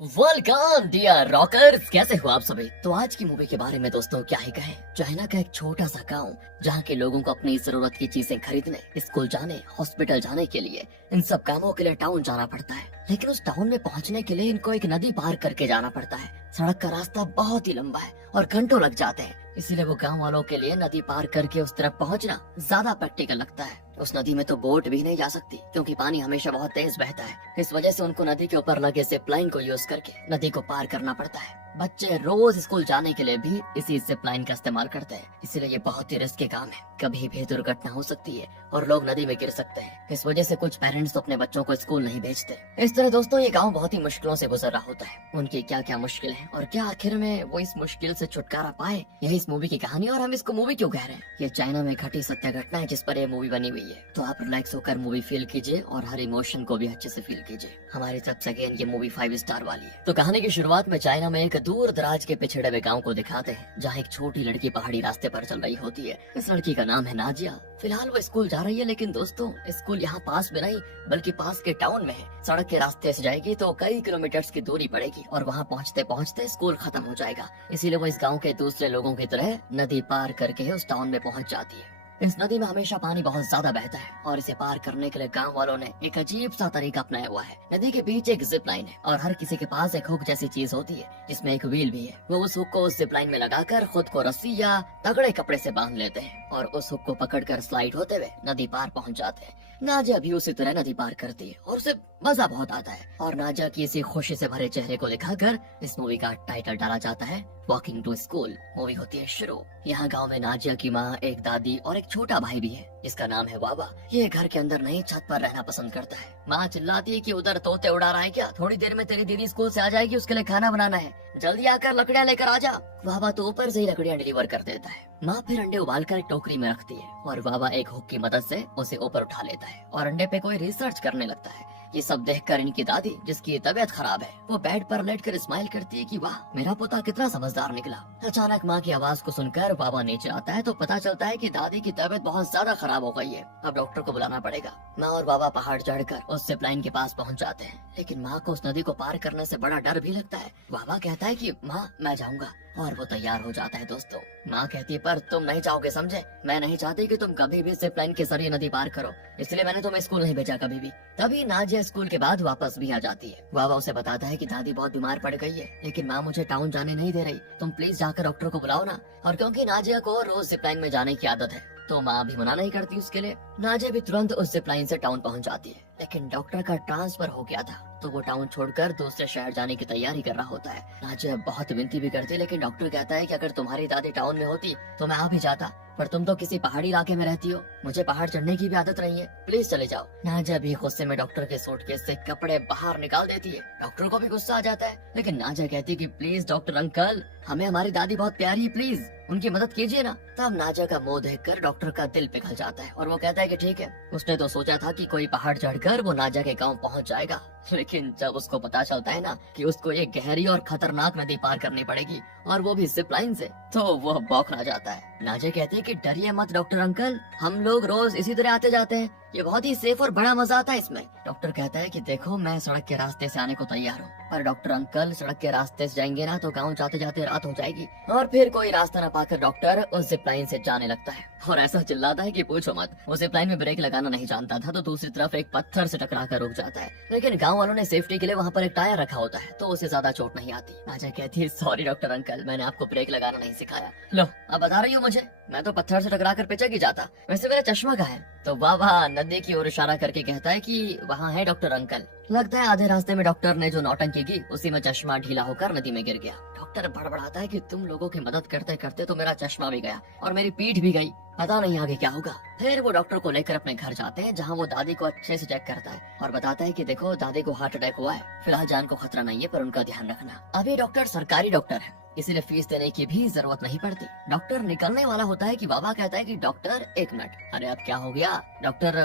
Welcome dear rockers, कैसे हो आप सभी। तो आज की मूवी के बारे में दोस्तों क्या ही कहें। चाइना का एक छोटा सा गांव जहां के लोगों को अपनी जरूरत की चीजें खरीदने, स्कूल जाने, हॉस्पिटल जाने के लिए, इन सब कामों के लिए टाउन जाना पड़ता है। लेकिन उस टाउन में पहुंचने के लिए इनको एक नदी पार करके जाना पड़ता है। सड़क का रास्ता बहुत ही लंबा है और घंटों लग जाते हैं। इसीलिए वो गांव वालों के लिए नदी पार करके उस तरफ पहुंचना ज्यादा प्रैक्टिकल लगता है। उस नदी में तो बोट भी नहीं जा सकती क्योंकि पानी हमेशा बहुत तेज बहता है। इस वजह से उनको नदी के ऊपर लगे जिप लाइन को यूज करके नदी को पार करना पड़ता है। बच्चे रोज स्कूल जाने के लिए भी इसी जिप लाइन का इस्तेमाल करते हैं। इसीलिए ये बहुत ही रिस्की काम है। कभी भी दुर्घटना हो सकती है और लोग नदी में गिर सकते हैं। इस वजह से कुछ पेरेंट्स तो अपने बच्चों को स्कूल नहीं भेजते। इस तरह दोस्तों ये गाँव बहुत ही मुश्किलों से गुजर रहा होता है। उनकी क्या क्या मुश्किल है और क्या आखिर में वो इस मुश्किल से छुटकारा पाए, यही इस मूवी की कहानी। और हम इसको मूवी क्यों कह रहे हैं, ये चाइना में घटी सत्य घटना है जिस पर ये मूवी बनी हुई है। तो आप रिलैक्स होकर मूवी फील कीजिए और हर इमोशन को भी अच्छे से फील कीजिए। हमारी तरफ से अगेन ये मूवी 5 स्टार वाली है। तो कहानी की शुरुआत में चाइना में एक दूर दराज के पिछड़े हुए गांव को दिखाते हैं जहाँ एक छोटी लड़की पहाड़ी रास्ते पर चल रही होती है। इस लड़की का नाम है नाजिया। फिलहाल वो स्कूल जा रही है, लेकिन दोस्तों स्कूल यहाँ पास में नहीं बल्कि पास के टाउन में है। सड़क के रास्ते से जाएगी तो कई किलोमीटर्स की दूरी पड़ेगी और वहाँ पहुँचते पहुँचते स्कूल खत्म हो जाएगा। इसीलिए वो इस गाँव के दूसरे लोगों की तरह नदी पार करके उस टाउन में पहुँच जाती है। इस नदी में हमेशा पानी बहुत ज्यादा बहता है और इसे पार करने के लिए गांव वालों ने एक अजीब सा तरीका अपनाया हुआ है। नदी के बीच एक जिप लाइन है और हर किसी के पास एक हुक जैसी चीज होती है जिसमें एक व्हील भी है। वो उस हुक को उस जिप लाइन में लगाकर खुद को रस्सी या तगड़े कपड़े से बांध लेते हैं और उस हुक को पकड़कर स्लाइड होते हुए नदी पार पहुंच जाते हैं। नाजिया भी उसी तरह नदी पार करती है और उसे मजा बहुत आता है। और नाजिया की इसी खुशी से भरे चेहरे को दिखाकर इस मूवी का टाइटल डाला जाता है वॉकिंग टू स्कूल। मूवी होती है शुरू। यहाँ गांव में नाजिया की माँ, एक दादी और एक छोटा भाई भी है जिसका नाम है वावा। ये घर के अंदर नहीं छत पर रहना पसंद करता है। माँ चिल्लाती है कि उधर तोते उड़ा रहा है क्या, थोड़ी देर में तेरी दीदी स्कूल से आ जाएगी, उसके लिए खाना बनाना है, जल्दी आकर लकड़ियाँ लेकर आ जा। वावा तो ऊपर से ही लकड़ियाँ डिलीवर कर देता है। माँ फिर अंडे उबाल कर एक टोकरी में रखती है और वावा एक हुक की मदद से उसे ऊपर उठा लेता है और अंडे पे कोई रिसर्च करने लगता है। ये सब देखकर इनकी दादी, जिसकी तबीयत खराब है, वो बेड पर लेटकर स्माइल करती है कि वाह मेरा पोता कितना समझदार निकला। अचानक माँ की आवाज को सुनकर बाबा नीचे आता है तो पता चलता है कि दादी की तबीयत बहुत ज्यादा खराब हो गई है। अब डॉक्टर को बुलाना पड़ेगा। माँ और बाबा पहाड़ चढ़कर उस जिप लाइन के पास पहुँच जाते हैं, लेकिन माँ को उस नदी को पार करने से बड़ा डर भी लगता है। बाबा कहता है कि माँ मैं जाऊंगा और वो तैयार हो जाता है। दोस्तों माँ कहती है पर तुम नहीं जाओगे, समझे, मैं नहीं चाहती कि तुम कभी भी जिप लाइन के जरिए नदी पार करो, इसलिए मैंने तुम्हें स्कूल नहीं भेजा कभी भी। तभी नाजिया स्कूल के बाद वापस भी आ जाती है। बाबा उसे बताता है कि दादी बहुत बीमार पड़ गई है, लेकिन माँ मुझे टाउन जाने नहीं दे रही, तुम प्लीज जाकर डॉक्टर को बुलाओ ना। और क्योंकि नाजिया को रोज जिप लाइन में जाने की आदत है तो माँ भी मना नहीं करती उसके लिए। नाजिया भी तुरंत उस जिप लाइन से टाउन पहुँच जाती है, लेकिन डॉक्टर का ट्रांसफर हो गया था तो वो टाउन छोड़कर दूसरे शहर जाने की तैयारी कर रहा होता है। नाजिया बहुत विनती भी करती है, लेकिन डॉक्टर कहता है कि अगर तुम्हारी दादी टाउन में होती तो मैं आ भी जाता, पर तुम तो किसी पहाड़ी इलाके में रहती हो, मुझे पहाड़ चढ़ने की भी आदत नहीं है, प्लीज चले जाओ। नाजिया भी गुस्से में डॉक्टर के सूटकेस से कपड़े बाहर निकाल देती है। डॉक्टर को भी गुस्सा आ जाता है, लेकिन नाजिया कहती है कि प्लीज डॉक्टर अंकल, हमें हमारी दादी बहुत प्यारी है, प्लीज उनकी मदद कीजिए ना। तब नाजिया का मुंह देखकर डॉक्टर का दिल पिघल जाता है और वो कहता है कि ठीक है। उसने तो सोचा था कि कोई पहाड़ चढ़कर वो नाजिया के गांव पहुंच जाएगा, लेकिन जब उसको पता चलता है ना कि उसको ये गहरी और खतरनाक नदी पार करनी पड़ेगी और वो भी जिप लाइन से, तो वो बौखला जाता है। नाजिया कहती है कि डरिए मत डॉक्टर अंकल, हम लोग रोज इसी तरह आते जाते हैं, ये बहुत ही सेफ और बड़ा मजा आता है इसमें। डॉक्टर कहता है कि देखो मैं सड़क के रास्ते से आने को तैयार हूँ, पर डॉक्टर अंकल सड़क के रास्ते से जाएंगे ना तो गाँव जाते जाते रात हो जाएगी। और फिर कोई रास्ता न पाकर डॉक्टर उस जिप लाइन से जाने लगता है और ऐसा चिल्लाता है कि पूछो मत। वो जिप लाइन में ब्रेक लगाना नहीं जानता था तो दूसरी तरफ एक पत्थर से टकरा कर रुक जाता है, लेकिन गाँव वालों ने सेफ्टी के लिए वहाँ पर एक टायर रखा होता है तो उसे ज्यादा चोट नहीं आती। नाजिया कहती है सॉरी डॉक्टर अंकल, मैंने आपको ब्रेक लगाना नहीं सिखाया। लो अब बता रही हूँ मुझे, मैं तो पत्थर से टकरा कर पिचक ही जाता, वैसे मेरा चश्मा कहाँ है। तो वाह नदी की ओर इशारा करके कहता है कि वहाँ है डॉक्टर अंकल। लगता है आधे रास्ते में डॉक्टर ने जो नौटंकी की उसी में चश्मा ढीला होकर नदी में गिर गया। डॉक्टर बड़बड़ाता है कि तुम लोगों की मदद करते करते तो मेरा चश्मा भी गया और मेरी पीठ भी गई, पता नहीं आगे क्या होगा। फिर वो डॉक्टर को लेकर अपने घर जाते हैं जहाँ वो दादी को अच्छे से चेक करता है और बताता है कि देखो दादी को हार्ट अटैक हुआ है, फिलहाल जान को खतरा नहीं है पर उनका ध्यान रखना। अभी डॉक्टर सरकारी डॉक्टर है इसीलिए फीस देने की भी जरूरत नहीं पड़ती। डॉक्टर निकलने वाला होता है कि बाबा कहता है कि डॉक्टर एक मिनट, अरे अब क्या हो गया डॉक्टर,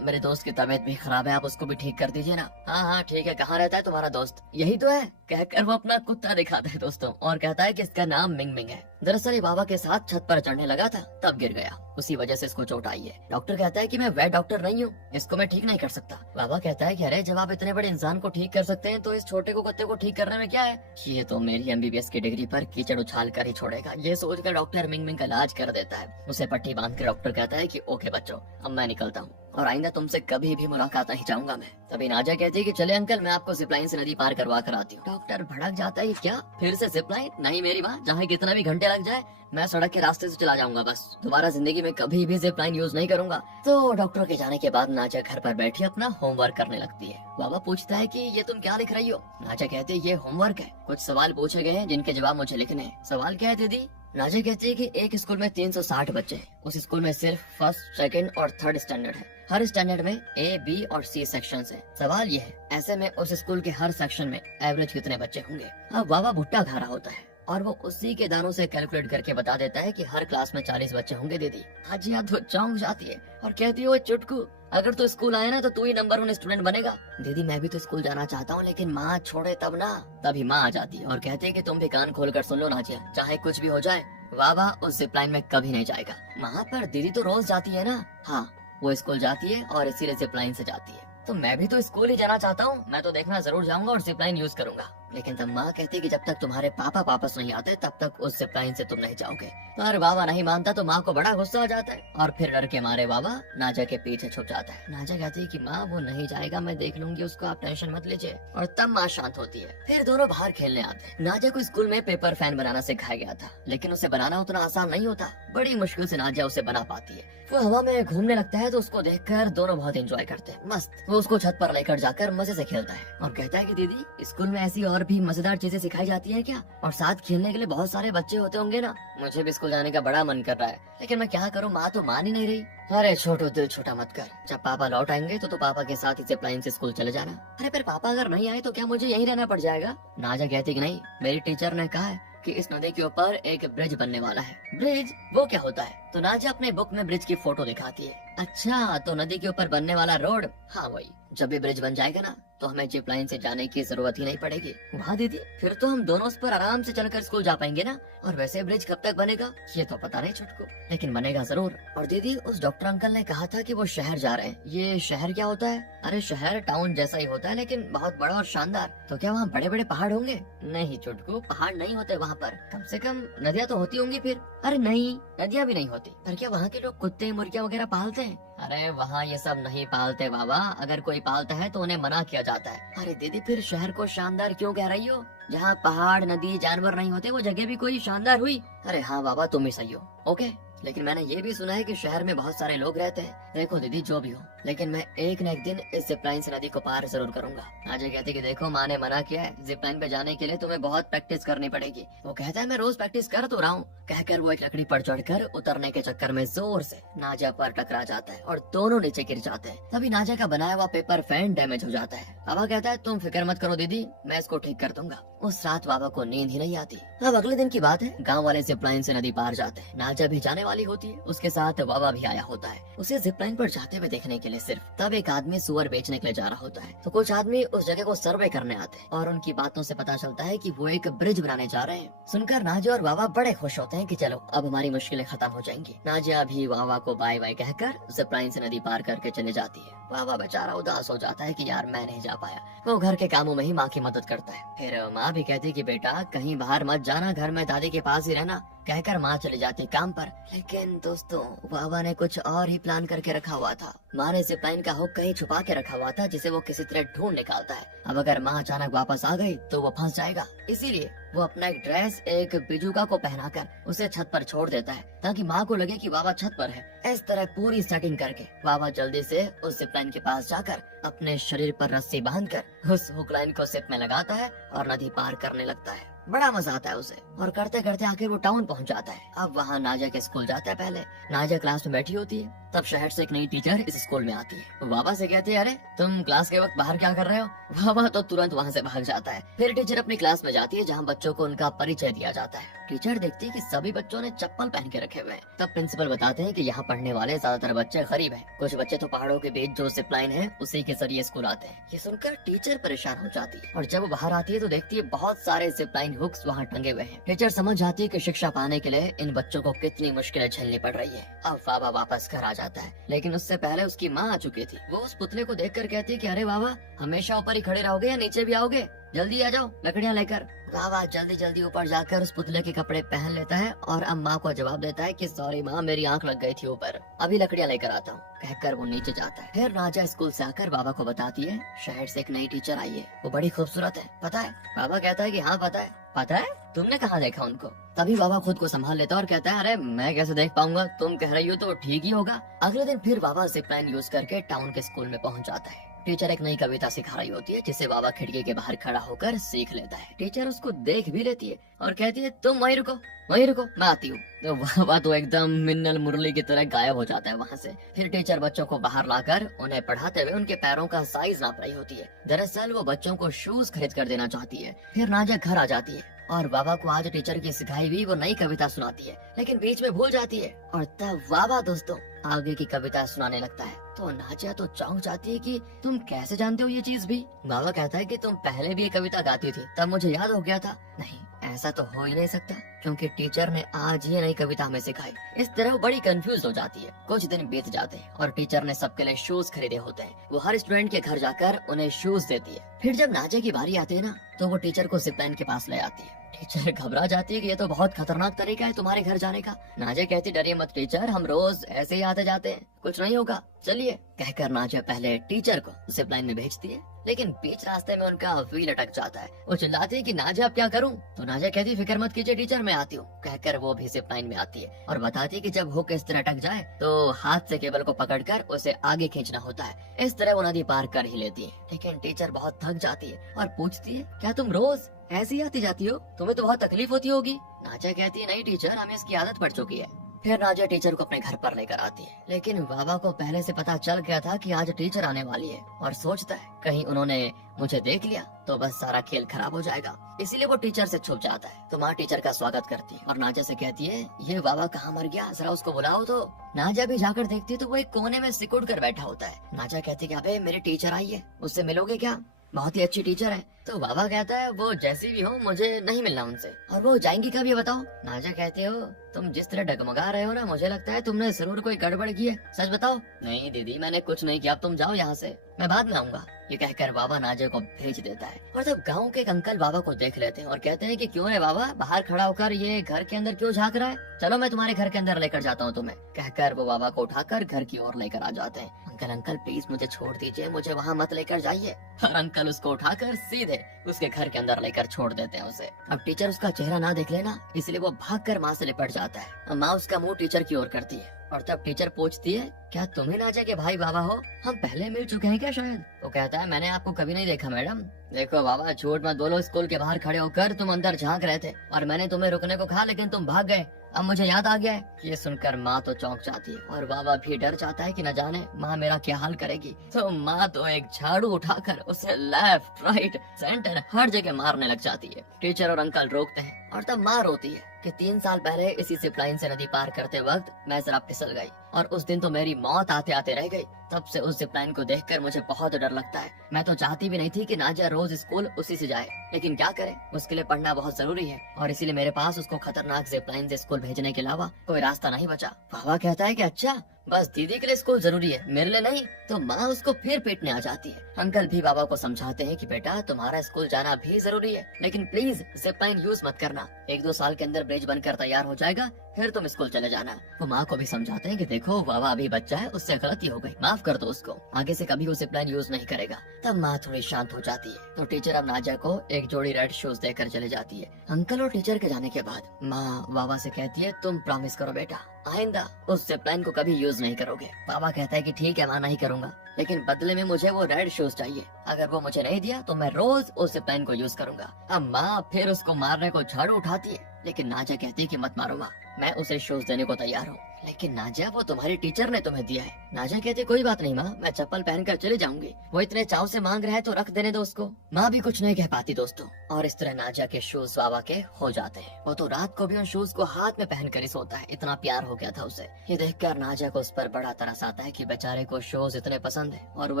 मेरे दोस्त की तबीयत भी खराब है, आप उसको भी ठीक कर दीजिए ना। हाँ हाँ ठीक है, कहाँ रहता है तुम्हारा दोस्त, यही तो है, कहकर वो अपना कुत्ता दिखाता है दोस्तों और कहता है कि इसका नाम मिंग मिंग है। दरअसल ये बाबा के साथ छत पर चढ़ने लगा था, तब गिर गया, उसी वजह से इसको चोट आई है। डॉक्टर कहता है कि मैं वेट डॉक्टर नहीं हूँ, इसको मैं ठीक नहीं कर सकता। बाबा कहता है कि अरे जब आप इतने बड़े इंसान को ठीक कर सकते हैं तो इस छोटे को कुत्ते को ठीक करने में क्या है, ये तो मेरी MBBS की डिग्री पर कीचड़ उछाल कर ही छोड़ेगा। ये सोचकर डॉक्टर मिंग मिंग का इलाज कर देता है। उसे पट्टी बांध कर डॉक्टर कहता है कि ओके बच्चों, अब मैं निकलता हूँ और आइंदा तुमसे कभी भी मुलाकात नहीं चाहूंगा मैं। तभी नाजा कहती है कि चले अंकल, मैं आपको जिपलाइन से नदी पार करवा कर आती हूँ। डॉक्टर भड़क जाता है, क्या फिर से जिपलाइन? नहीं मेरी माँ, चाहे कितना भी घंटे लग जाए मैं सड़क के रास्ते से चला जाऊंगा, बस दोबारा जिंदगी में कभी भी जिपलाइन यूज नहीं करूंगा। तो डॉक्टर के जाने के बाद नाजा घर पर बैठी अपना होमवर्क करने लगती है। बाबा पूछता है कि ये तुम क्या लिख रही हो? नाजा कहती है ये होमवर्क है, कुछ सवाल पूछे गए हैं जिनके जवाब मुझे लिखने हैं। सवाल क्या है दीदी? नाजा कहती है कि एक स्कूल में 360 बच्चे हैं, उस स्कूल में सिर्फ फर्स्ट, सेकंड और थर्ड स्टैंडर्ड है। हर स्टैंडर्ड में A, B और C सेक्शंस हैं। सवाल ये है, ऐसे में उस स्कूल के हर सेक्शन में एवरेज कितने बच्चे होंगे? अब बाबा भुट्टा खा रहा होता है और वो उसी के दानों से कैलकुलेट करके बता देता है कि हर क्लास में 40 बच्चे होंगे दीदी। हाजिया तो चौंक जाती है और कहती है, वो चुटकू, अगर तू स्कूल आए ना तो तू ही नंबर 1 स्टूडेंट बनेगा। दीदी मैं भी तो स्कूल जाना चाहता हूँ, लेकिन माँ छोड़े तब ना। तभी माँ आ जाती है और कहती है कि तुम भी कान खोल कर सुन लो नाजिया, चाहे कुछ भी हो जाए बाबा उस जिपलाइन में कभी नहीं जाएगा। वहाँ पर दीदी तो रोज जाती है ना? हाँ, वो स्कूल जाती है और इसीलिए जिपलाइन से जाती है। तो मैं भी तो स्कूल ही जाना चाहता हूँ, मैं तो देखना जरूर जाऊंगा और जिपलाइन यूज करूंगा। लेकिन तब माँ कहती है कि जब तक तुम्हारे पापा वापस नहीं आते तब तक उस जिपलाइन से तुम नहीं जाओगे। तो अरे बाबा नहीं मानता तो माँ को बड़ा गुस्सा आ जाता है और फिर डर के मारे बाबा नाजा के पीछे छुप जाता है। नाजा कहती है कि माँ वो नहीं जाएगा, मैं देख लूंगी उसको, आप टेंशन मत लीजिए। और तब माँ शांत होती है। फिर दोनों बाहर खेलने आते हैं। नाजा को स्कूल में पेपर फैन बनाना सिखाया गया था, लेकिन उसे बनाना उतना आसान नहीं होता। बड़ी मुश्किल से नाजा उसे बना पाती है। वो हवा में घूमने लगता है तो उसको देखकर दोनों बहुत एंजॉय करते हैं, मस्त। वो उसको छत पर लेकर जाकर मजे से खेलता है और कहता है कि दीदी स्कूल में ऐसी और भी मजेदार चीजें सिखाई जाती है क्या? और साथ खेलने के लिए बहुत सारे बच्चे होते होंगे ना? मुझे भी स्कूल जाने का बड़ा मन कर रहा है, लेकिन मैं क्या करूँ, माँ तो मान ही नहीं रही। अरे छोटो, दिल छोटा मत कर, जब पापा लौट आएंगे तो पापा के साथ ही जिपलाइन से स्कूल चले जाना। अरे पर पापा अगर नहीं आए तो क्या मुझे यहीं रहना पड़ जाएगा? नाजा कहती कि नहीं, मेरी टीचर ने कहा है कि इस नदी के ऊपर एक ब्रिज बनने वाला है। ब्रिज? वो क्या होता है? तो नाजा अपने बुक में ब्रिज की फोटो दिखाती है। अच्छा, तो नदी के ऊपर बनने वाला रोड? हाँ वही। जब ये ब्रिज बन जाएगा ना तो हमें जिपलाइन से जाने की जरूरत ही नहीं पड़ेगी। वाह दीदी, फिर तो हम दोनों उस पर आराम से चलकर स्कूल जा पाएंगे ना। और वैसे ब्रिज कब तक बनेगा ये तो पता नहीं छुटकू, लेकिन बनेगा जरूर। और दीदी उस डॉक्टर अंकल ने कहा था कि वो शहर जा रहे हैं, ये शहर क्या होता है? अरे शहर टाउन जैसा ही होता है, लेकिन बहुत बड़ा और शानदार। तो क्या वहाँ बड़े बड़े पहाड़ होंगे? नहीं छुटकू, पहाड़ नहीं होते वहाँ पर, कम से कम नदियाँ तो होती होंगी फिर। अरे नहीं, नदियाँ भी नहीं होती। पर क्या वहाँ के लोग कुत्ते मुर्गियाँ वगैरह पालते हैं? अरे वहाँ ये सब नहीं पालते बाबा, अगर कोई पालता है तो उन्हें मना किया जाता है। अरे दीदी फिर शहर को शानदार क्यों कह रही हो? जहाँ पहाड़ नदी जानवर नहीं होते वो जगह भी कोई शानदार हुई। अरे हाँ बाबा, तुम ही सही हो। ओके, लेकिन मैंने ये भी सुना है कि शहर में बहुत सारे लोग रहते हैं। देखो दीदी जो भी हो, लेकिन मैं एक न एक दिन इस जिपलाइन से नदी को पार जरूर करूंगा। नाजा कहती कि देखो माँ ने मना किया है, जिपलाइन पे जाने के लिए तुम्हें बहुत प्रैक्टिस करनी पड़ेगी। वो कहता है मैं रोज प्रैक्टिस कर तो रहा हूँ। कहकर वो एक लकड़ी पर चढ़कर उतरने के चक्कर में जोर से नाजा पर टकरा जाता है और दोनों नीचे गिर जाते हैं। तभी नाजा का बनाया हुआ पेपर फैन डैमेज हो जाता है। बाबा कहता है तुम फिक्र मत करो दीदी, मैं इसको ठीक कर दूंगा। उस रात बाबा को नींद ही नहीं आती। अब अगले दिन की बात है, गाँव वाले जिपलाइन से नदी पार जाते हैं। नाजा भी जाने वाली होती है, उसके साथ बाबा भी आया होता है उसे जिपलाइन पर जाते हुए देखने के लिए सिर्फ। तब एक आदमी सुअर बेचने के लिए जा रहा होता है, तो कुछ आदमी उस जगह को सर्वे करने आते हैं और उनकी बातों से पता चलता है कि वो एक ब्रिज बनाने जा रहे हैं। सुनकर नाजिया और बाबा बड़े खुश होते हैं कि चलो अब हमारी मुश्किलें खत्म हो जाएंगी। नाजिया भी बाबा को बाय बाय कहकर जिपलाइन से नदी पार करके चले जाती है। बाबा बेचारा उदास हो जाता है कि यार मैं नहीं जा पाया। वो घर के कामों में ही माँ की मदद करता है। फिर माँ भी कहती कि बेटा कहीं बाहर मत जाना, घर में दादी के पास ही रहना। कहकर माँ चली जाती काम पर। लेकिन दोस्तों बाबा ने कुछ और ही प्लान करके रखा हुआ था। माँ ने जिपलाइन का हुक कहीं छुपा के रखा हुआ था जिसे वो किसी तरह ढूंढ निकालता है। अब अगर माँ अचानक वापस आ गई तो वो फंस जाएगा, इसीलिए वो अपना एक ड्रेस एक बिजुका को पहनाकर उसे छत पर छोड़ देता है ताकि माँ को लगे कि बाबा छत पर है। इस तरह पूरी सेटिंग करके बाबा जल्दी से उस जिपलाइन के पास जाकर अपने शरीर पर रस्सी बांधकर उस हुक लाइन को सिप में लगाता है और नदी पार करने लगता है। बड़ा मजा आता है उसे और करते करते आखिर वो टाउन पहुंच जाता है। अब वहाँ नाजा के स्कूल जाता है। पहले नाजा क्लास में बैठी होती है तब शहर से एक नई टीचर इस स्कूल में आती है। बाबा से कहती है, अरे तुम क्लास के वक्त बाहर क्या कर रहे हो? बाबा तो तुरंत वहाँ से भाग जाता है। फिर टीचर अपनी क्लास में जाती है जहाँ बच्चों को उनका परिचय दिया जाता है। टीचर देखती है कि सभी बच्चों ने चप्पल पहन के रखे हुए हैं। तब प्रिंसिपल बताते हैं कि यहाँ पढ़ने वाले ज्यादातर बच्चे गरीब हैं। कुछ बच्चे तो पहाड़ों के बीच जो जिप लाइन है उसी के जरिए स्कूल आते हैं। ये सुनकर टीचर परेशान हो जाती है और जब वो बाहर आती है तो देखती है बहुत सारे जिप लाइन हुक्स वहाँ टंगे हुए हैं। टीचर समझ जाती है कि शिक्षा पाने के लिए इन बच्चों को कितनी मुश्किलें झेलनी पड़ रही है। अब बाबा वापस घर आ जाता है, लेकिन उससे पहले उसकी माँ आ चुकी थी। वो उस पुतले को देखकर कहती है कि अरे बाबा, हमेशा ऊपर ही खड़े रहोगे या नीचे भी आओगे? जल्दी आ जाओ लकड़ियाँ लेकर। बाबा जल्दी जल्दी ऊपर जाकर उस पुतले के कपड़े पहन लेता है और अब माँ को जवाब देता है कि सॉरी माँ, मेरी आंख लग गई थी ऊपर, अभी लकड़ियाँ लेकर आता हूँ, कहकर वो नीचे जाता है। फिर नाजा स्कूल से आकर बाबा को बताती है, शहर से एक नई टीचर आई है, वो बड़ी खूबसूरत है, पता है? बाबा कहता है कि हाँ पता है। पता है? तुमने कहाँ देखा उनको? तभी बाबा खुद को संभाल लेता है और कहता है, अरे मैं कैसे देख पाऊंगा, तुम कह रही हो तो ठीक ही होगा। अगले दिन फिर बाबा जिप लाइन यूज करके टाउन के स्कूल में पहुंच जाता है। टीचर एक नई कविता सिखा रही होती है जिसे बाबा खिड़की के बाहर खड़ा होकर सीख लेता है। टीचर उसको देख भी लेती है और कहती है, तुम वहीं रुको, मैं आती हूँ। तो बाबा तो एकदम मिन्नल मुरली की तरह गायब हो जाता है वहाँ से। फिर टीचर बच्चों को बाहर लाकर उन्हें पढ़ाते हुए उनके पैरों का साइज नाप रही होती है। दरअसल वो बच्चों को शूज खरीद कर देना चाहती है। फिर नाजा घर आ जाती है और बाबा को आज टीचर की सिखाई हुई वो नई कविता सुनाती है, लेकिन बीच में भूल जाती है और तब बाबा दोस्तों आगे की कविता सुनाने लगता है। तो नाजिया तो चौंक जाती है कि तुम कैसे जानते हो ये चीज भी? बाबा कहता है कि तुम पहले भी ये कविता गाती थी, तब मुझे याद हो गया था। नहीं, ऐसा तो हो ही नहीं सकता, क्योंकि टीचर ने आज ये नई कविता हमें सिखाई। इस तरह वो बड़ी कंफ्यूज हो जाती है। कुछ दिन बीत जाते हैं और टीचर ने सबके लिए शूज खरीदे होते हैं। वो हर स्टूडेंट के घर जाकर उन्हें शूज देती है। फिर जब नाजिया की बारी आती है ना, तो वो टीचर को जिप लाइन के पास ले आती है। टीचर घबरा जाती है कि ये तो बहुत खतरनाक तरीका है तुम्हारे घर जाने का। नाजिया कहती, डरिए मत टीचर, हम रोज ऐसे ही आते जाते हैं, कुछ नहीं होगा, चलिए। कहकर नाजिया पहले टीचर को जिप लाइन में भेजती है, लेकिन बीच रास्ते में उनका व्हील अटक जाता है। वो चिल्लाती है कि नाजिया अब क्या करूं? तो नाजिया कहती, फिक्र मत कीजिए टीचर, मैं आती हूँ। कहकर वो भी जिप लाइन में आती है और बताती है कि जब हुक इस तरह अटक जाए तो हाथ से केबल को पकड़कर उसे आगे खींचना होता है। इस तरह वो नदी पार कर ही लेती है। लेकिन टीचर बहुत थक जाती है और पूछती है, क्या तुम रोज ऐसे ही आती जाती हो? तुम्हें तो बहुत तकलीफ होती होगी। नाजिया कहती है, नहीं टीचर, हमें इसकी आदत पड़ चुकी है। फिर नाजिया टीचर को अपने घर पर लेकर आती है, लेकिन बाबा को पहले से पता चल गया था कि आज टीचर आने वाली है और सोचता है कहीं उन्होंने मुझे देख लिया तो बस सारा खेल खराब हो जाएगा, इसीलिए वो टीचर से छुप जाता है। तो माँ टीचर का स्वागत करती है और नाजिया से कहती है, ये बाबा कहाँ मर गया, जरा उसको बुलाओ। तो नाजिया भी जाकर देखती है तो वो एक कोने में सिकुड़ कर बैठा होता है। नाजिया कहती है, अबे मेरी टीचर आई है, उससे मिलोगे क्या? बहुत ही अच्छी टीचर है। तो बाबा कहता है, वो जैसी भी हो मुझे नहीं मिलना उनसे। और वो जाएंगी कब ये बताओ? नाजिया कहते हो, तुम जिस तरह डगमगा रहे हो ना, मुझे लगता है तुमने जरूर कोई गड़बड़ की है, सच बताओ। नहीं दीदी, मैंने कुछ नहीं किया, तुम जाओ यहाँ से, मैं बाद में आऊंगा। ये कहकर बाबा नाजिया को भेज देता है। और तब गांव के एक अंकल बाबा को देख लेते हैं और कहते हैं कि क्यों रे बाबा, बाहर खड़ा होकर ये घर के अंदर क्यों झांक रहा है? चलो मैं तुम्हारे घर के अंदर लेकर जाता हूँ तुम्हें। कहकर वो बाबा को उठाकर घर की ओर लेकर आ जाते हैं। अंकल प्लीज मुझे छोड़ दीजिए, मुझे वहाँ मत लेकर जाइए। और अंकल उसको उठाकर सीधे उसके घर के अंदर लेकर छोड़ देते हैं उसे। अब टीचर उसका चेहरा ना देख लेना, इसलिए वो भागकर माँ से लिपट जाता है। माँ उसका मुंह टीचर की ओर करती है और तब टीचर पूछती है, क्या तुम ही नाजिया के भाई बाबा हो? हम पहले मिल चुके हैं क्या शायद? तो कहता है, मैंने आपको कभी नहीं देखा मैडम। देखो बाबा, झूठ मत बोलो, स्कूल के बाहर खड़े होकर तुम अंदर झांक रहे थे और मैंने तुम्हें रुकने को कहा, लेकिन तुम भाग गए। अब मुझे याद आ गया है। ये सुनकर माँ तो चौंक जाती है और बाबा भी डर जाता है कि न जाने माँ मेरा क्या हाल करेगी। तो माँ तो एक झाड़ू उठाकर उसे लेफ्ट राइट सेंटर हर जगह मारने लग जाती है। टीचर और अंकल रोकते हैं और तब माँ रोती है कि 3 साल पहले इसी जिप लाइन से नदी पार करते वक्त मैं जरा फिसल गई और उस दिन तो मेरी मौत आते आते रह गई। तब से उस जिप लाइन को देखकर मुझे बहुत डर लगता है। मैं तो चाहती भी नहीं थी कि नाजिया रोज स्कूल उसी से जाए, लेकिन क्या करे, उसके लिए पढ़ना बहुत जरूरी है और इसीलिए मेरे पास उसको खतरनाक जिप लाइन से स्कूल भेजने के अलावा कोई रास्ता नहीं बचा। बाबा कहता है कि अच्छा, बस दीदी के लिए स्कूल जरूरी है, मेरे लिए नहीं। तो माँ उसको फिर पीटने आ जाती है। अंकल भी बाबा को समझाते हैं कि बेटा तुम्हारा स्कूल जाना भी जरूरी है, लेकिन प्लीज जिप लाइन यूज मत करना। 1-2 साल के अंदर ब्रिज बनकर तैयार हो जाएगा, फिर तुम स्कूल चले जाना। वो माँ को भी समझाते हैं कि देखो बाबा अभी बच्चा है, उससे गलती हो गई, माफ कर दो उसको, आगे से कभी वो जिप लाइन यूज नहीं करेगा। तब माँ थोड़ी शांत हो जाती है। तो टीचर अब नाजिया को एक जोड़ी रेड शूज देकर चले जाती है। अंकल और टीचर के जाने के बाद माँ बाबा से कहती है, तुम प्रॉमिस करो बेटा, आइंदा उस जिप लाइन को कभी यूज नहीं करोगे। बाबा कहता है कि ठीक है माँ, नहीं करूंगा, लेकिन बदले में मुझे वो रेड शूज चाहिए। अगर वो मुझे नहीं दिया तो मैं रोज उस जिप लाइन को यूज करूंगा। अब माँ फिर उसको मारने को झाड़ू उठाती है, लेकिन नाजिया कहती है कि मत मारो माँ, मैं उसे शूज देने को तैयार हूँ। लेकिन नाजिया वो तुम्हारी टीचर ने तुम्हें दिया है। नाजिया कहती कोई बात नहीं माँ, मैं चप्पल पहनकर चली जाऊंगी, वो इतने चाव से मांग रहा है तो रख देने दो उसको। माँ भी कुछ नहीं कह पाती दोस्तों, और इस तरह नाजिया के शूज बाबा के हो जाते हैं। वो तो रात को भी उन शूज को हाथ में पहन कर ही सोता है, इतना प्यार हो गया था उसे। ये देखकर नाजिया को उस पर बड़ा तरस आता है कि बेचारे को शूज इतने पसंद है और वो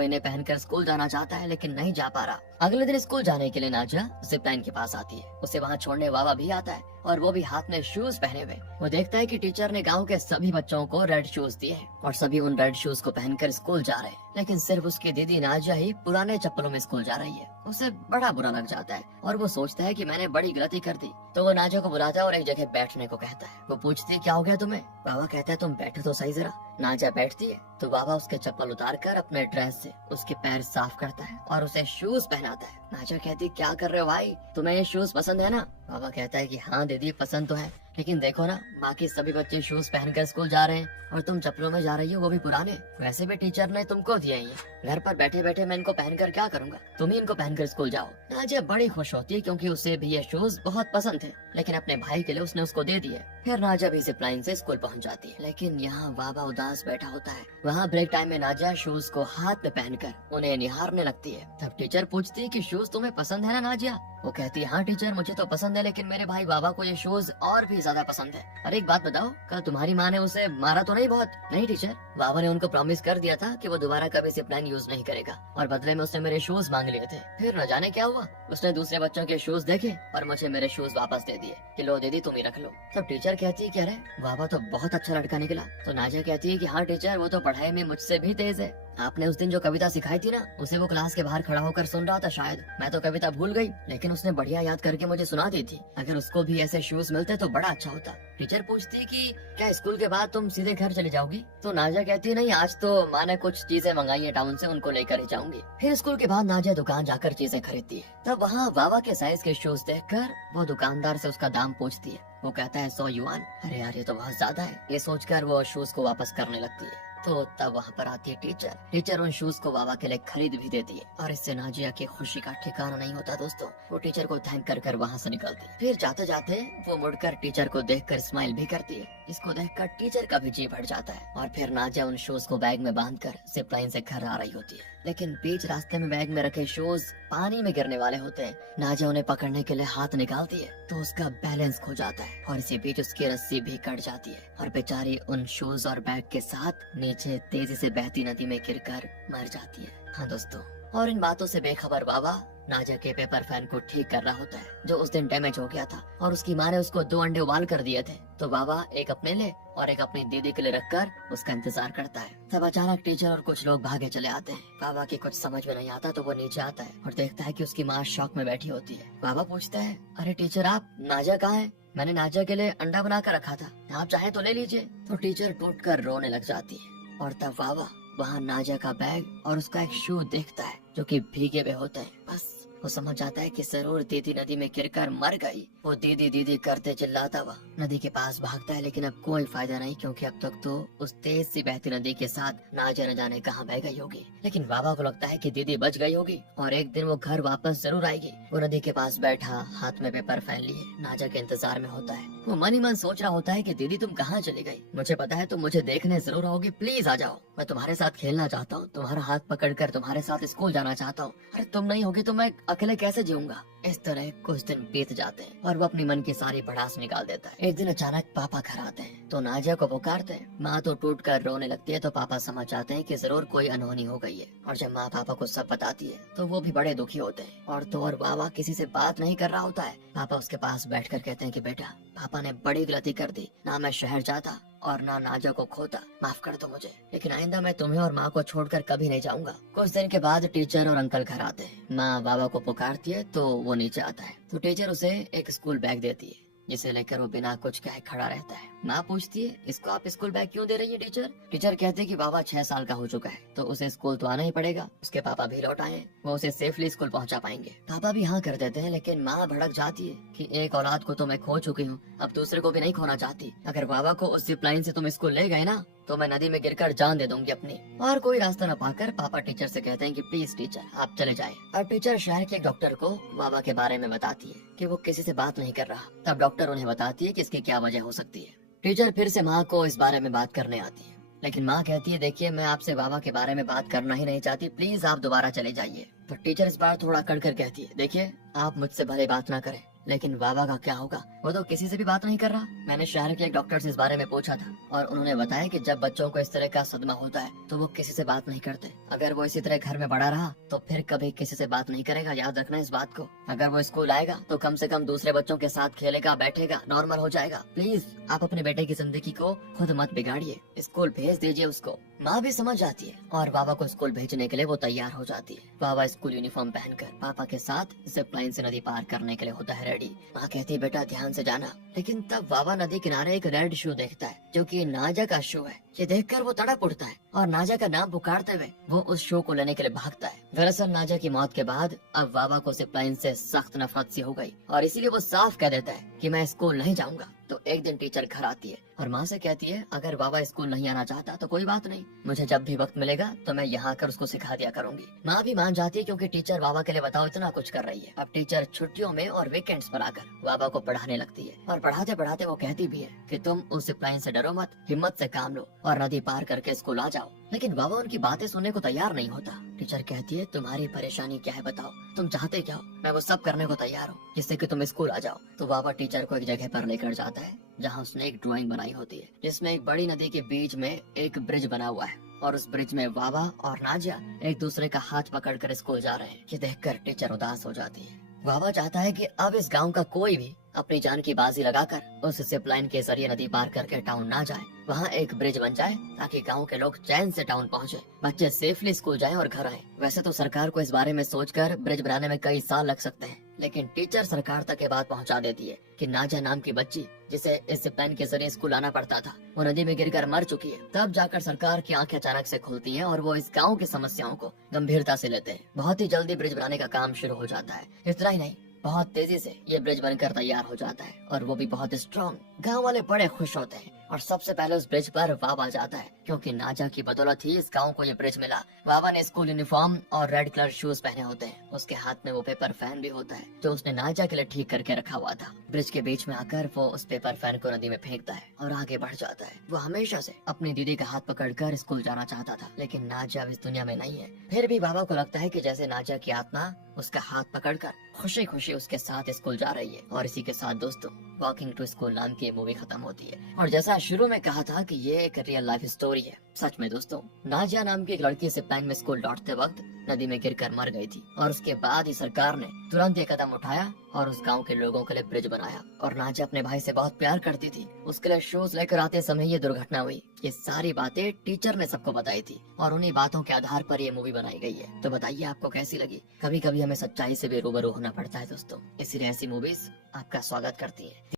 इन्हें पहनकर स्कूल जाना चाहता है लेकिन नहीं जा पा रहा। अगले दिन स्कूल जाने के लिए नाजिया जिप लाइन के पास आती है। उसे वहाँ छोड़ने बाबा भी आता है और वो भी हाथ में शूज पहने हुए। वो देखता है कि टीचर ने गांव के सभी बच्चों को रेड शूज दिए हैं और सभी उन रेड शूज को पहनकर स्कूल जा रहे हैं, लेकिन सिर्फ उसकी दीदी नाजिया ही पुराने चप्पलों में स्कूल जा रही है। उसे बड़ा बुरा लग जाता है और वो सोचता है कि मैंने बड़ी गलती कर दी। तो वो नाजिया को बुलाता है और एक जगह बैठने को कहता है। वो पूछती है क्या हो गया तुम्हें? बाबा कहता है तुम बैठो तो सही जरा। नाजिया बैठती है तो बाबा उसके चप्पल उतार कर अपने ड्रेस से उसके पैर साफ करता है और उसे शूज पहनाता है। नाजिया कहती क्या कर रहे हो भाई, तुम्हें ये शूज पसंद है ना? बाबा कहता है कि हाँ दीदी पसंद तो है, लेकिन देखो ना बाकी सभी बच्चे शूज पहनकर स्कूल जा रहे हैं और तुम चप्पलों में जा रही हो, वो भी पुराने। वैसे भी टीचर ने तुमको दिए ही है, घर पर बैठे बैठे मैं इनको पहनकर क्या करूँगा, तुम ही इनको पहनकर स्कूल जाओ। नाजिया बड़ी खुश होती है क्योंकि उसे भी ये शूज बहुत पसंद थे, लेकिन अपने भाई के लिए उसने उसको दे दिए। फिर नाजिया भी जिप लाइन से स्कूल पहुँच जाती है, लेकिन यहाँ बाबा उदास बैठा होता है। वहाँ ब्रेक टाइम में नाजिया शूज को हाथ में पहनकर उन्हें निहारने लगती है। तब टीचर पूछती है कि शूज तुम्हें पसंद है ना नाजिया? वो कहती है हाँ टीचर मुझे तो पसंद है, लेकिन मेरे भाई बाबा को ये शूज और भी ज्यादा पसंद है। अरे एक बात बताओ, कल तुम्हारी माँ ने उसे मारा तो नहीं बहुत? नहीं टीचर, बाबा ने उनको प्रॉमिस कर दिया था कि वो दोबारा कभी जिप लाइन यूज नहीं करेगा और बदले में उसने मेरे शूज मांग लिए थे। फिर न जाने क्या हुआ, उसने दूसरे बच्चों के शूज देखे और मुझे मेरे शूज वापस दे दिए कि लो दीदी तुम ही रख लो। तब टीचर कहती है कि अरे बाबा तो बहुत अच्छा लड़का निकला। तो नाजिया कहती है कि हाँ टीचर वो तो पढ़ाई में मुझसे भी तेज है। आपने उस दिन जो कविता सिखाई थी ना, उसे वो क्लास के बाहर खड़ा होकर सुन रहा था शायद। मैं तो कविता भूल गई, लेकिन उसने बढ़िया याद करके मुझे सुना दी थी। अगर उसको भी ऐसे शूज मिलते तो बड़ा अच्छा होता। टीचर पूछती कि क्या स्कूल के बाद तुम सीधे घर चली जाओगी? तो नाजिया कहती नहीं, आज तो माँ ने कुछ चीजें मंगाई है टाउन से, उनको लेकर ही जाऊंगी। फिर स्कूल के बाद नाजिया दुकान जाकर चीजें खरीदती है। तब वहाँ बाबा के साइज के शूज देखकर वो दुकानदार से उसका दाम पूछती है। वो कहता है 100 युआन। अरे यार ये तो बहुत ज्यादा है। ये सोचकर वो शूज को वापस करने लगती है। तो तब वहाँ पर आती है टीचर। टीचर उन शूज को बाबा के लिए खरीद भी देती है और इससे नाजिया की खुशी का ठिकाना नहीं होता दोस्तों। वो टीचर को थैंक कर वहाँ से निकलती है। फिर जाते जाते वो मुड़कर टीचर को देखकर स्माइल भी करती है, जिसको देखकर टीचर का भी जी भर जाता है। और फिर नाजिया उन शूज को बैग में बांधकर जिप लाइन से घर आ रही होती है, लेकिन बीच रास्ते में बैग में रखे शूज पानी में गिरने वाले होते हैं। नाजिया उन्हें पकड़ने के लिए हाथ निकालती है तो उसका बैलेंस खो जाता है और इसी बीच उसकी रस्सी भी कट जाती है और बेचारी उन शूज और बैग के साथ नीचे तेजी से बहती नदी में गिरकर मर जाती है। हाँ दोस्तों, और इन बातों से बेखबर बाबा नाजिया के पेपर फैन को ठीक कर रहा होता है, जो उस दिन डैमेज हो गया था और उसकी माँ ने उसको 2 अंडे उबाल कर दिए थे। तो बाबा एक अपने लिए और एक अपनी दीदी के लिए रखकर उसका इंतजार करता है। तब अचानक टीचर और कुछ लोग भागे चले आते हैं। बाबा की कुछ समझ में नहीं आता तो वो नीचे आता है और देखता है कि उसकी माँ शॉक में बैठी होती है। बाबा पूछता है अरे टीचर आप, नाजिया कहाँ है? मैंने नाजिया के लिए अंडा बना कर रखा था, आप चाहे तो ले लीजिए। तो टीचर टूट कर रोने लग जाती है और तब बाबा वहाँ नाजिया का बैग और उसका एक शू देखता है जो कि भीगे हुए होते हैं। बस वो समझ जाता है कि जरूर दीदी नदी में गिरकर मर गई। वो दीदी दीदी करते चिल्लाता हुआ नदी के पास भागता है, लेकिन अब कोई फायदा नहीं क्योंकि अब तक तो उस तेज सी बहती नदी के साथ नाजिया न जाने कहाँ बह गई होगी। लेकिन बाबा को लगता है कि दीदी बच गई होगी और एक दिन वो घर वापस जरूर आएगी। वो नदी के पास बैठा हाथ में पेपर फैन लिए नाजिया के इंतजार में होता है। वो मन ही मन सोच रहा होता है कि दीदी तुम कहाँ चली गई? मुझे पता है तुम मुझे देखने जरूर आओगी, प्लीज आ जाओ, मैं तुम्हारे साथ खेलना चाहता हूँ, तुम्हारा हाथ पकड़कर तुम्हारे साथ स्कूल जाना चाहता हूँ। अरे तुम नहीं होगी तो मैं अकेले कैसे जीऊंगा? इस तरह कुछ दिन बीत जाते हैं और वो अपनी मन की सारी भड़ास निकाल देता है। एक दिन अचानक पापा घर आते हैं तो नाजिया को पुकारते हैं। माँ तो टूट कर रोने लगती है तो पापा समझ जाते हैं कि जरूर कोई अनहोनी हो गई है। और जब माँ पापा को सब बताती है तो वो भी बड़े दुखी होते हैं और तो और बाबा किसी से बात नहीं कर रहा होता है। पापा उसके पास बैठकर कहते हैं कि बेटा पापा ने बड़ी गलती कर दी, ना मैं शहर जाता और ना नाजिया को खोता, माफ कर दो मुझे, लेकिन आइंदा मैं तुम्हें और माँ को छोड़कर कभी नहीं जाऊंगा। कुछ दिन के बाद टीचर और अंकल घर आते हैं। माँ बाबा को पुकारती है तो वो नीचे आता है तो टीचर उसे एक स्कूल बैग देती है जिसे लेकर वो बिना कुछ कहे खड़ा रहता है। माँ पूछती है इसको आप स्कूल बैग क्यों दे रही है टीचर? टीचर कहते हैं कि बाबा 6 साल का हो चुका है तो उसे स्कूल तो आना ही पड़ेगा, उसके पापा भी लौट आए, वो उसे सेफली स्कूल पहुंचा पाएंगे। पापा भी हाँ कर देते हैं, लेकिन माँ भड़क जाती है कि एक औलाद को तो मैं खो चुकी हूँ, अब दूसरे को भी नहीं खोना चाहती। अगर बाबा को उस जिप लाइन से तुम स्कूल ले गए ना तो मैं नदी में गिरकर जान दे दूंगी अपनी। और कोई रास्ता न पाकर पापा टीचर से कहते हैं कि प्लीज टीचर आप चले जाए। अब टीचर शहर के एक डॉक्टर को बाबा के बारे में बताती है कि वो किसी से बात नहीं कर रहा। तब डॉक्टर उन्हें बताती है कि इसकी क्या वजह हो सकती है। टीचर फिर से माँ को इस बारे में बात करने आती है, लेकिन माँ कहती है देखिए मैं आपसे बाबा के बारे में बात करना ही नहीं चाहती, प्लीज आप दोबारा चले जाइए। तो टीचर इस बार थोड़ा अकड़ कर कहती है देखिए आप मुझसे भले बात ना करें, लेकिन बाबा का क्या होगा, वो तो किसी से भी बात नहीं कर रहा। मैंने शहर के एक डॉक्टर से इस बारे में पूछा था और उन्होंने बताया कि जब बच्चों को इस तरह का सदमा होता है तो वो किसी से बात नहीं करते। अगर वो इसी तरह घर में बड़ा रहा तो फिर कभी किसी से बात नहीं करेगा, याद रखना इस बात को। अगर वो स्कूल आएगा तो कम से कम दूसरे बच्चों के साथ खेलेगा, बैठेगा, नॉर्मल हो जाएगा। प्लीज आप अपने बेटे की जिंदगी को खुद मत बिगाड़िए, स्कूल भेज दीजिए उसको। माँ भी समझ जाती है और बाबा को स्कूल भेजने के लिए वो तैयार हो जाती है। बाबा स्कूल यूनिफॉर्म पहनकर पापा के साथ जिप लाइन से नदी पार करने के लिए होता है रेडी। माँ कहती है बेटा ध्यान से जाना, लेकिन तब बाबा नदी किनारे एक रेड शू देखता है जो कि नाजा का शू है। ये देखकर वो तड़प उठता है और नाजा का नाम पुकारते हुए वो उस शू को लेने के लिए भागता है। दरअसल नाजा की मौत के बाद अब बाबा को जिप लाइन से सख्त नफरत सी हो गई और इसीलिए वो साफ कह देता है कि मैं स्कूल नहीं जाऊंगा। तो एक दिन टीचर घर आती है और माँ से कहती है अगर बाबा स्कूल नहीं आना चाहता तो कोई बात नहीं, मुझे जब भी वक्त मिलेगा तो मैं यहाँ आकर उसको सिखा दिया करूंगी। माँ भी मान जाती है क्योंकि टीचर बाबा के लिए बताओ इतना कुछ कर रही है। अब टीचर छुट्टियों में और वीकेंड्स पर आकर बाबा को पढ़ाने लगती है और पढ़ाते पढ़ाते वो कहती भी है कि तुम उस जिप लाइन से डरो मत, हिम्मत से काम लो और नदी पार करके स्कूल आ जाओ। लेकिन बाबा उनकी बातें सुनने को तैयार नहीं होता। टीचर कहती है तुम्हारी परेशानी क्या है बताओ, तुम चाहते क्या हो, मैं वो सब करने को तैयार हूँ जिससे कि तुम स्कूल आ जाओ। तो बाबा टीचर को एक जगह पर लेकर जाता है जहाँ उसने एक ड्राइंग बनाई होती है जिसमें एक बड़ी नदी के बीच में एक ब्रिज बना हुआ है और उस ब्रिज में बाबा और नाजिया एक दूसरे का हाथ पकड़कर स्कूल जा रहे हैं। ये देखकर टीचर उदास हो जाती है। बाबा चाहता है कि अब इस गांव का कोई भी अपनी जान की बाजी लगाकर उस जिप लाइन के जरिए नदी पार करके टाउन ना जाए, वहाँ एक ब्रिज बन जाए ताकि गांव के लोग चैन से टाउन पहुँचे, बच्चे सेफली स्कूल जाएं और घर आएं। वैसे तो सरकार को इस बारे में सोचकर ब्रिज बनाने में कई साल लग सकते हैं, लेकिन टीचर सरकार तक ये बात पहुंचा देती है कि नाजा नाम की बच्ची जिसे इस जिप लाइन के जरिए स्कूल आना पड़ता था वो नदी में गिरकर मर चुकी है। तब जाकर सरकार की आंखें अचानक से खुलती हैं और वो इस गांव की समस्याओं को गंभीरता से लेते हैं। बहुत ही जल्दी ब्रिज बनाने का काम शुरू हो जाता है। इतना ही नहीं, बहुत तेजी से ये ब्रिज बनकर तैयार हो जाता है और वो भी बहुत स्ट्रॉन्ग। गांव वाले बड़े खुश होते हैं और सबसे पहले उस ब्रिज पर बाबा जाता है क्योंकि नाजा की बदौलत ही इस गांव को ये ब्रिज मिला। बाबा ने स्कूल यूनिफॉर्म और रेड कलर शूज पहने होते हैं, उसके हाथ में वो पेपर फैन भी होता है जो उसने नाजा के लिए ठीक करके रखा हुआ था। ब्रिज के बीच में आकर वो उस पेपर फैन को नदी में फेंकता है और आगे बढ़ जाता है। वो हमेशा से अपनी दीदी का हाथ पकड़कर स्कूल जाना चाहता था, लेकिन नाजा इस दुनिया में नहीं है। फिर भी बाबा को लगता है कि जैसे नाजा की आत्मा उसका हाथ पकड़कर खुशी खुशी उसके साथ स्कूल जा रही है। और इसी के साथ दोस्तों वॉकिंग टू स्कूल नाम की मूवी खत्म होती है। और जैसा शुरू में कहा था कि ये एक रियल लाइफ स्टोरी है, सच में दोस्तों नाजिया नाम की एक लड़की जिप लाइन में स्कूल लौटते वक्त नदी में गिरकर मर गई थी और उसके बाद ही सरकार ने तुरंत ये कदम उठाया और उस गांव के लोगों के लिए ब्रिज बनाया। और नाजिया अपने भाई से बहुत प्यार करती थी, उसके लिए शूज लेकर आते समय ये दुर्घटना हुई। ये सारी बातें टीचर ने सबको बताई थी और उन्हीं बातों के आधार पर ये मूवी बनाई गई है। तो बताइए आपको कैसी लगी। कभी कभी हमें सच्चाई से भी रूबरू होना पड़ता है दोस्तों, इसीलिए ऐसी मूवीज आपका स्वागत करती है।